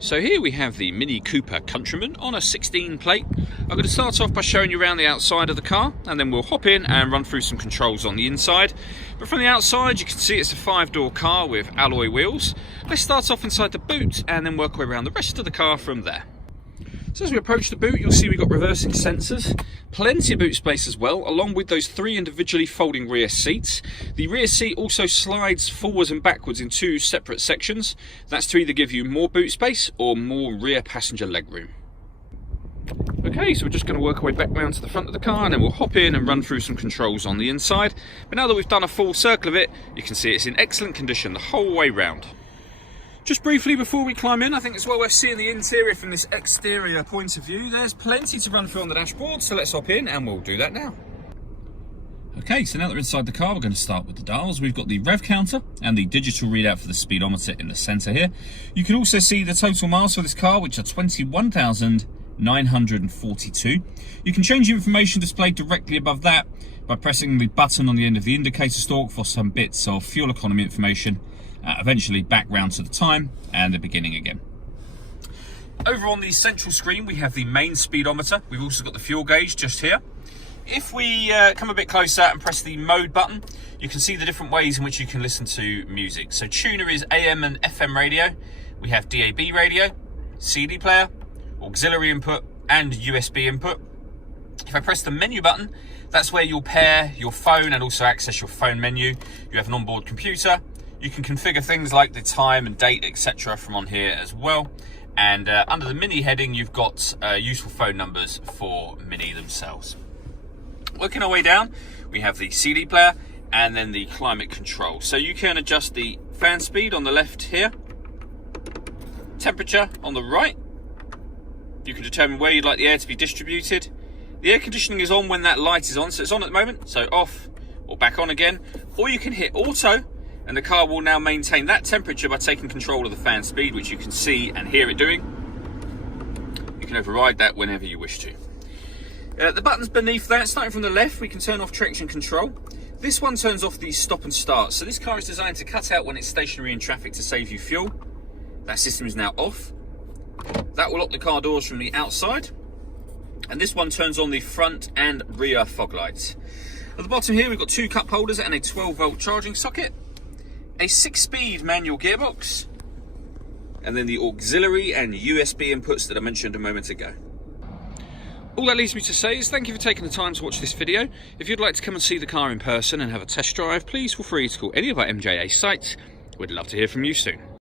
So here we have the Mini Cooper Countryman on a 16 plate. I'm going to start off by showing you around the outside of the car, and then we'll hop in and run through some controls on the inside. But from the outside you can see it's a 5-door car with alloy wheels. Let's start off inside the boot and then work our way around the rest of the car from there. So as we approach the boot, you'll see we've got reversing sensors, plenty of boot space as well, along with those 3 individually folding rear seats. The rear seat also slides forwards and backwards in 2 separate sections. That's to either give you more boot space or more rear passenger legroom. Okay, so we're just going to work our way back round to the front of the car and then we'll hop in and run through some controls on the inside. But now that we've done a full circle of it, you can see it's in excellent condition the whole way round. Just briefly before we climb in, I think it's well worth seeing the interior from this exterior point of view. There's plenty to run through on the dashboard, so let's hop in and we'll do that now. Okay, so now that we're inside the car, we're going to start with the dials. We've got the rev counter and the digital readout for the speedometer in the centre here. You can also see the total miles for this car, which are 21,942. You can change the information displayed directly above that by pressing the button on the end of the indicator stalk for some bits of fuel economy information. Eventually back round to the time and the beginning again. Over on the central screen we have the main speedometer. We've also got the fuel gauge just here. If we come a bit closer and press the mode button, you can see the different ways in which you can listen to music. So tuner is AM and FM radio. We have DAB radio, CD player, auxiliary input and USB input. If I press the menu button, that's where you'll pair your phone and also access your phone menu. You have an onboard computer. You can configure things like the time and date, etc. from on here as well. And under the Mini heading, you've got useful phone numbers for Mini themselves. Working our way down, we have the CD player and then the climate control. So you can adjust the fan speed on the left here, temperature on the right. You can determine where you'd like the air to be distributed. The air conditioning is on when that light is on, so it's on at the moment, so off or back on again. Or you can hit auto, and the car will now maintain that temperature by taking control of the fan speed, which you can see and hear it doing. You can override that whenever you wish to. The buttons beneath that, starting from the left, we can turn off traction control. This one turns off the stop and start. So this car is designed to cut out when it's stationary in traffic to save you fuel. That system is now off. That will lock the car doors from the outside. And this one turns on the front and rear fog lights. At the bottom here, we've got 2 cup holders and a 12-volt charging socket. A 6-speed manual gearbox, and then the auxiliary and USB inputs that I mentioned a moment ago. All that leaves me to say is thank you for taking the time to watch this video. If you'd like to come and see the car in person and have a test drive, please feel free to call any of our MJA sites. We'd love to hear from you soon.